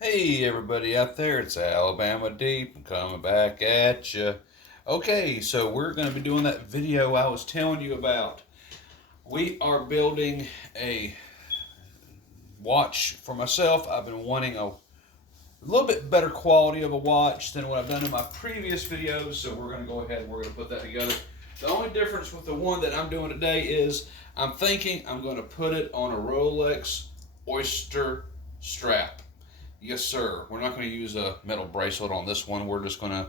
Hey everybody out there, it's Alabama Deep. I'm coming back at you. Okay, so we're going to be doing that video I was telling you about. We are building a watch for myself. I've been wanting a little bit better quality of a watch than what I've done in my previous videos, so we're going to go ahead and we're going to put that together. The only difference with the one that I'm doing today is I'm thinking I'm going to put it on a Rolex Oyster strap. Yes, sir. We're not going to use a metal bracelet on this one. We're just going to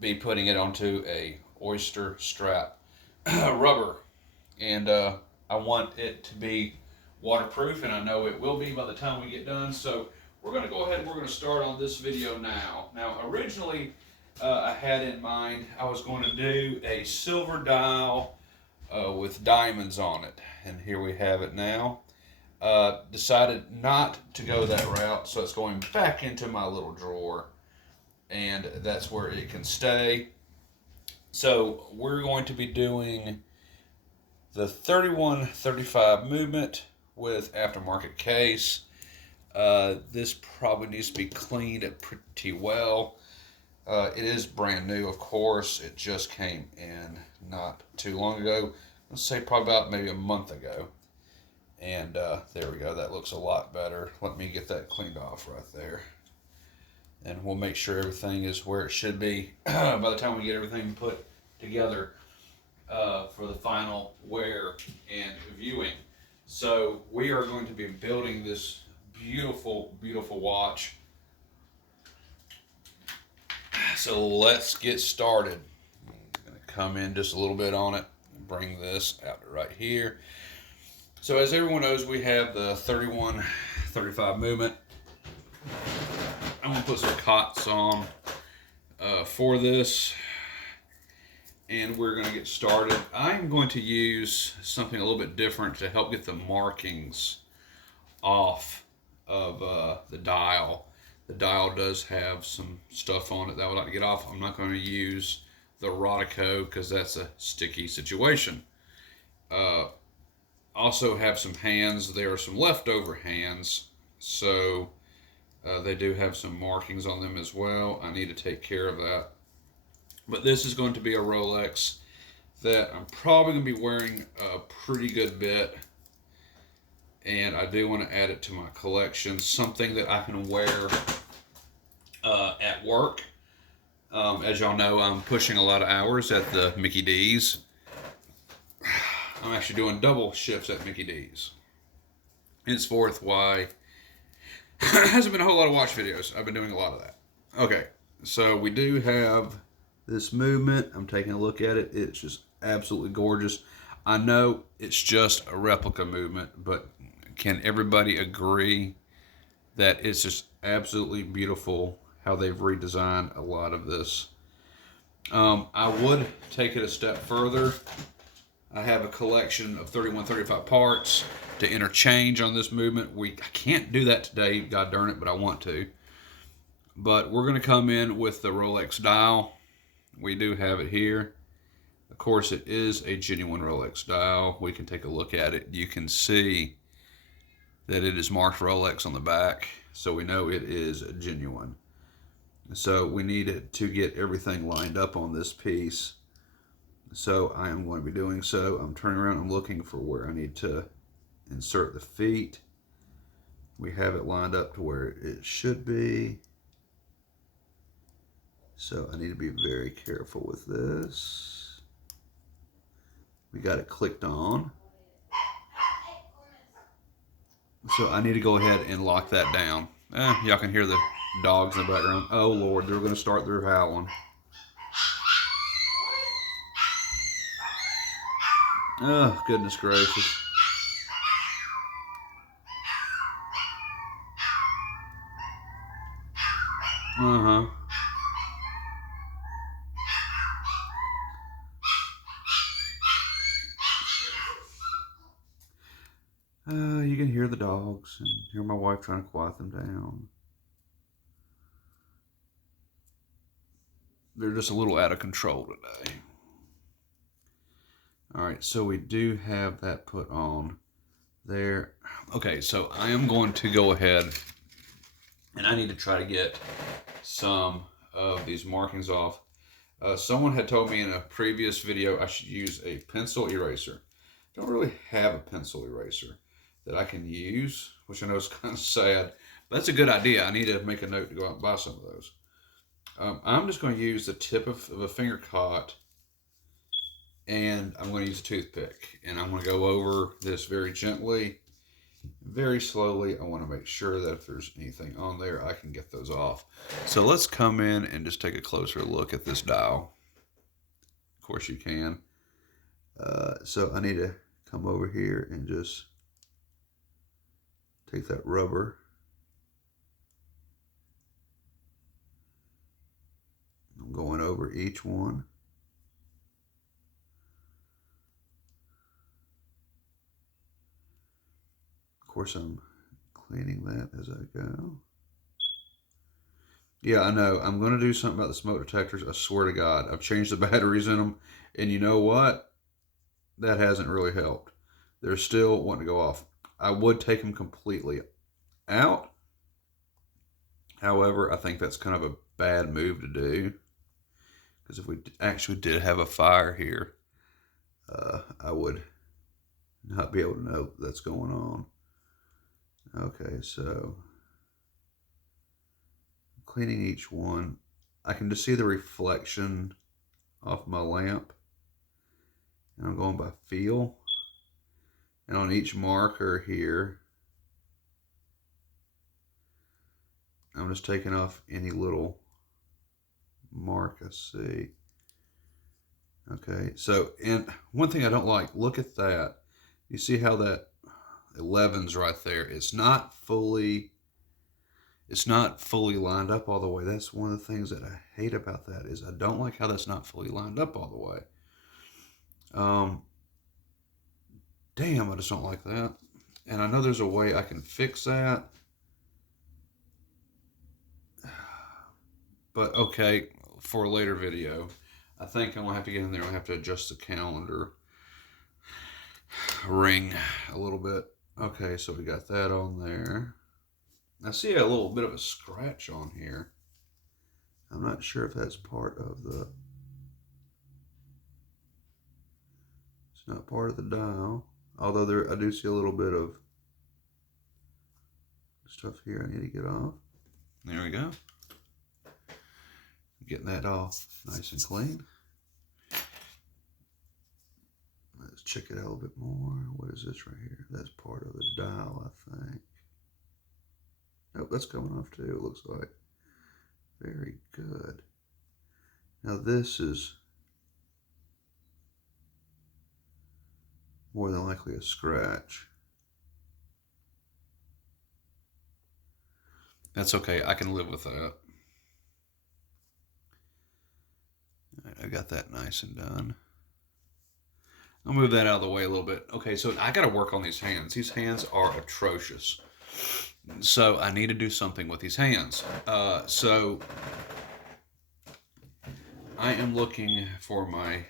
be putting it onto a oyster strap rubber, and I want it to be waterproof, and I know it will be by the time we get done. So we're going to go ahead and we're going to start on this video now. Now, originally, I had in mind I was going to do a silver dial with diamonds on it, and here we have it now. Decided not to go that route, so it's going back into my little drawer, and that's where it can stay. So we're going to be doing the 3135 movement with aftermarket case. This probably needs to be cleaned pretty well. It is brand new, of course. It just came in not too long ago. Let's say probably about maybe a month ago. And there we go. That looks a lot better. Let me get that cleaned off right there. And we'll make sure everything is where it should be by the time we get everything put together for the final wear and viewing. So we are going to be building this beautiful, beautiful watch. So let's get started. I'm going to come in just a little bit on it and bring this out to right here. So as everyone knows, we have the 3135 movement. I'm going to put some cots on for this, and we're going to get started. I'm going to use something a little bit different to help get the markings off of the dial. The dial does have some stuff on it that I would like to get off. I'm not going to use the Rodico because that's a sticky situation. Also have some hands. There are some leftover hands, so they do have some markings on them as well. I need to take care of that. But this is going to be a Rolex that I'm probably going to be wearing a pretty good bit, and I do want to add it to my collection. Something that I can wear at work. As y'all know, I'm pushing a lot of hours at the Mickey D's. I'm actually doing double shifts at Mickey D's. Henceforth, why hasn't been a whole lot of watch videos. I've been doing a lot of that. Okay, so we do have this movement. I'm taking a look at it. It's just absolutely gorgeous. I know it's just a replica movement, but can everybody agree that it's just absolutely beautiful how they've redesigned a lot of this? I would take it a step further. I have a collection of 3135 parts to interchange on this movement. I can't do that today, god darn it, but I want to. But we're going to come in with the Rolex dial. We do have it here. Of course, it is a genuine Rolex dial. We can take a look at it. You can see that it is marked Rolex on the back, so we know it is genuine. So we need to get everything lined up on this piece. So I am going to be doing so. I'm turning around. I'm looking for where I need to insert the feet. We have it lined up to where it should be. So I need to be very careful with this. We got it clicked on. So I need to go ahead and lock that down. Y'all can hear the dogs in the background. Oh Lord, they're going to start their howling. Oh, goodness gracious. Uh-huh. You can hear the dogs and hear my wife trying to quiet them down. They're just a little out of control today. All right, so we do have that put on there. Okay, so I am going to go ahead And I need to try to get some of these markings off. Someone had told me in a previous video I should use a pencil eraser. Don't really have a pencil eraser that I can use, which I know is kind of sad, but that's a good idea. I need to make a note to go out and buy some of those. I'm just going to use the tip of a finger caught, and I'm going to use a toothpick, and I'm going to go over this very gently, very slowly. I want to make sure that if there's anything on there, I can get those off. So let's come in and just take a closer look at this dial. Of course you can. So I need to come over here and just take that rubber. I'm going over each one. Of course, I'm cleaning that as I go. Yeah, I know. I'm going to do something about the smoke detectors. I swear to God. I've changed the batteries in them. And you know what? That hasn't really helped. They're still wanting to go off. I would take them completely out. However, I think that's kind of a bad move to do. Because if we actually did have a fire here, I would not be able to know that's going on. Okay, so cleaning each one. I can just see the reflection off my lamp. And I'm going by feel. And on each marker here, I'm just taking off any little mark I see. Okay, so, and one thing I don't like, look at that. You see how that 11's right there. It's not fully lined up all the way. That's one of the things that I hate about that, is I don't like how that's not fully lined up all the way. Damn, I just don't like that. And I know there's a way I can fix that. But okay, for a later video, I think I'm going to have to get in there. I'm going to have to adjust the calendar ring a little bit. Okay, so we got that on there. I see a little bit of a scratch on here. I'm not sure if that's part of the... It's not part of the dial. Although there, I do see a little bit of stuff here I need to get off. There we go. Getting that all nice and clean. Let's check it out a little bit more. What is this right here? That's part of the dial, I think. Oh, that's coming off too, it looks like. Very good. Now this is more than likely a scratch. That's okay, I can live with that. I got that nice and done. I'll move that out of the way a little bit. Okay, so I gotta work on these hands. These hands are atrocious. So I need to do something with these hands. So I am looking for my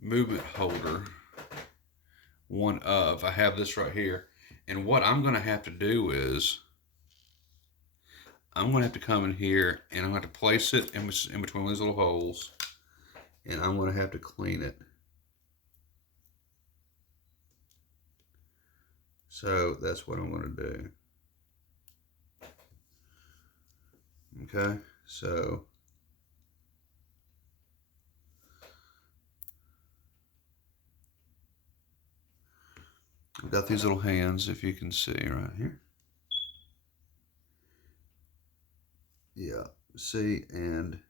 movement holder. I have this right here. And what I'm gonna have to do is, I'm gonna have to come in here and I'm gonna have to place it in between these little holes. And I'm gonna have to clean it. So that's what I'm going to do. Okay, so I've got these little hands, if you can see right here. Yeah, see, and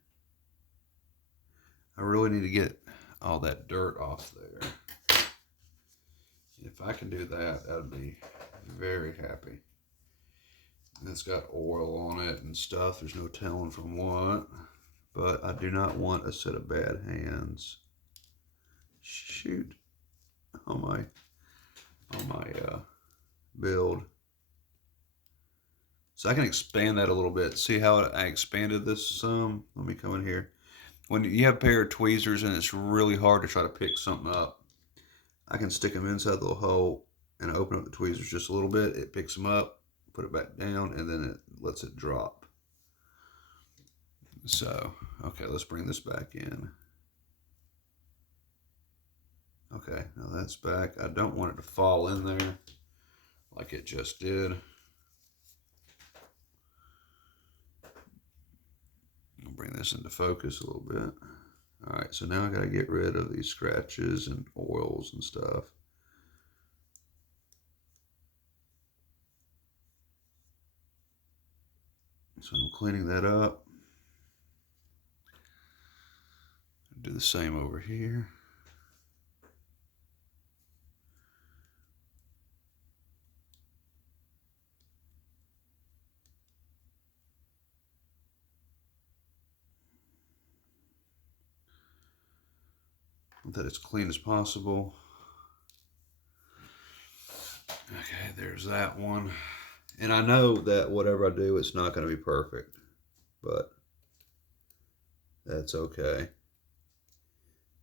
I really need to get all that dirt off there. If I can do that, I'd be very happy. And it's got oil on it and stuff. There's no telling from what. But I do not want a set of bad hands. Shoot. On my build. So I can expand that a little bit. See how I expanded this some? Let me come in here. When you have a pair of tweezers and it's really hard to try to pick something up, I can stick them inside the little hole and open up the tweezers just a little bit. It picks them up, put it back down, and then it lets it drop. So, okay, let's bring this back in. Okay, now that's back. I don't want it to fall in there like it just did. I'll bring this into focus a little bit. All right, so now I got to get rid of these scratches and oils and stuff. So I'm cleaning that up. Do the same over here. Want that as clean as possible. Okay, there's that one. And I know that whatever I do, it's not going to be perfect, but that's okay.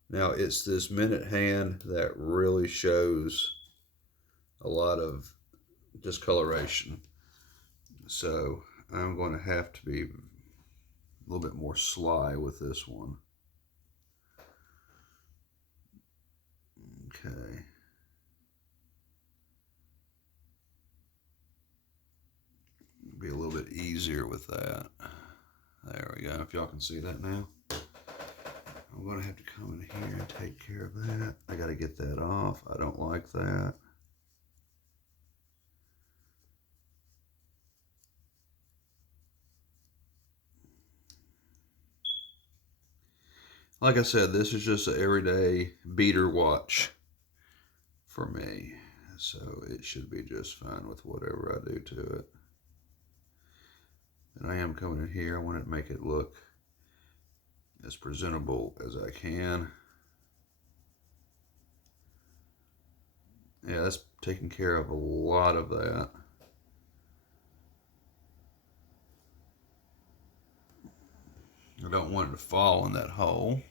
Now it's this minute hand that really shows a lot of discoloration. So I'm going to have to be a little bit more sly with this one. Okay. Be a little bit easier with that. There we go. If y'all can see that now. I'm going to have to come in here and take care of that. I got to get that off. I don't like that. Like I said, this is just an everyday beater watch for me. So it should be just fine with whatever I do to it. And I am coming in here. I want to make it look as presentable as I can. Yeah, that's taking care of a lot of that. I don't want it to fall in that hole.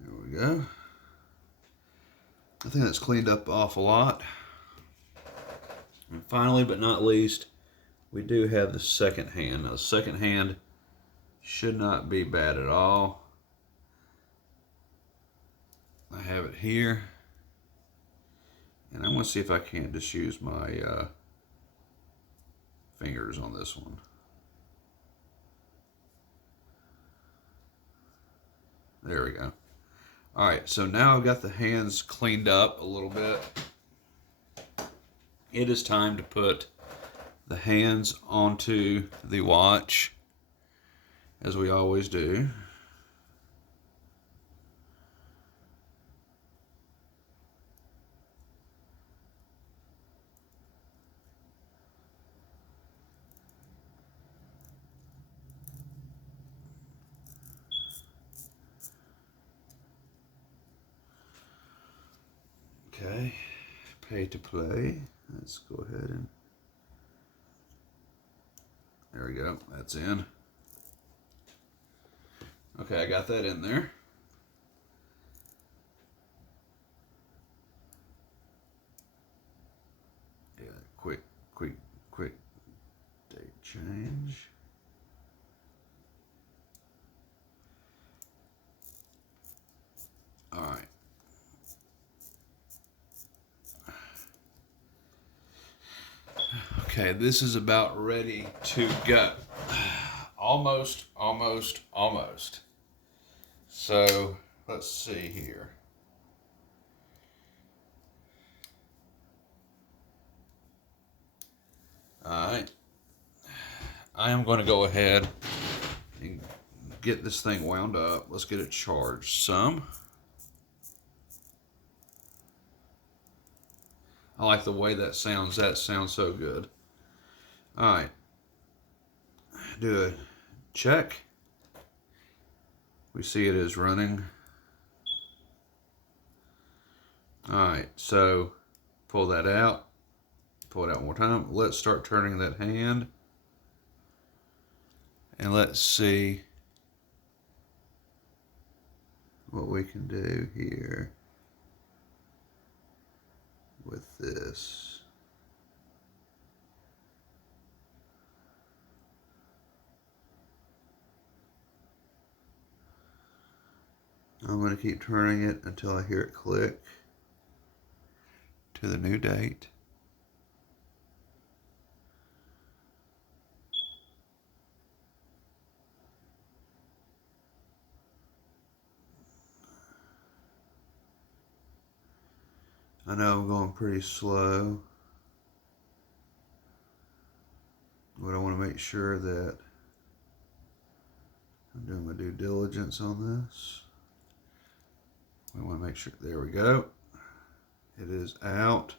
There we go. I think that's cleaned up an awful lot. And finally, but not least, we do have the second hand. Now, the second hand should not be bad at all. I have it here. And I want to see if I can't just use my fingers on this one. There we go. All right, so now I've got the hands cleaned up a little bit. It is time to put the hands onto the watch, as we always do. Okay, pay to play. Let's go ahead and, there we go, that's in. Okay, I got that in there. Yeah, quick date change. All right. Okay, this is about ready to go. Almost. So, let's see here. All right. I am going to go ahead and get this thing wound up. Let's get it charged some. I like the way that sounds. That sounds so good. All right. Do a check. We see it is running. Alright, so pull that out. Pull it out one more time. Let's start turning that hand. And let's see what we can do here with this. I'm going to keep turning it until I hear it click to the new date. I know I'm going pretty slow, but I want to make sure that I'm doing my due diligence on this. We want to make sure, there we go. It is out.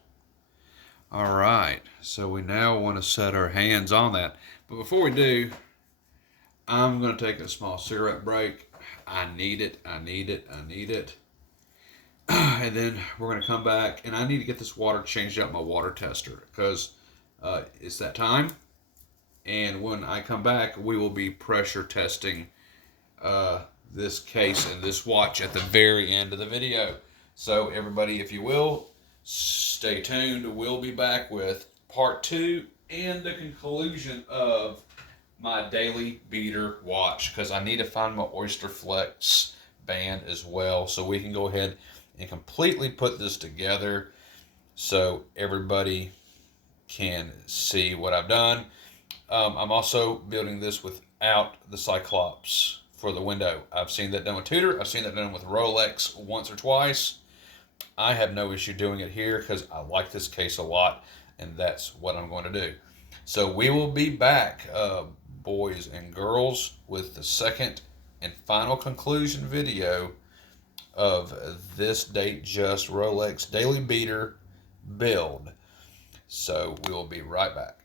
All right, so we now want to set our hands on that. But before we do, I'm going to take a small cigarette break. I need it, I need it, I need it. And then we're going to come back, and I need to get this water changed out, my water tester, because it's that time. And when I come back, we will be pressure testing this case and this watch at the very end of the video. So everybody, if you will, stay tuned. We'll be back with part 2 and the conclusion of my daily beater watch, because I need to find my Oyster Flex band as well, so we can go ahead and completely put this together so everybody can see what I've done. I'm also building this without the Cyclops for the window. I've seen that done with Tudor. I've seen that done with Rolex once or twice. I have no issue doing it here because I like this case a lot, and that's what I'm going to do. So we will be back, boys and girls, with the second and final conclusion video of this Datejust Rolex Daily Beater build. So we will be right back.